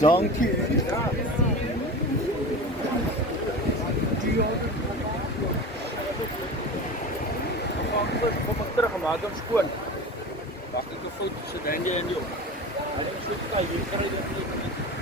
Donkey. Kom terug gemaak om skoon. Wag ek 'n foto se dan jy en jou. Hy het so 'n hier kry dit.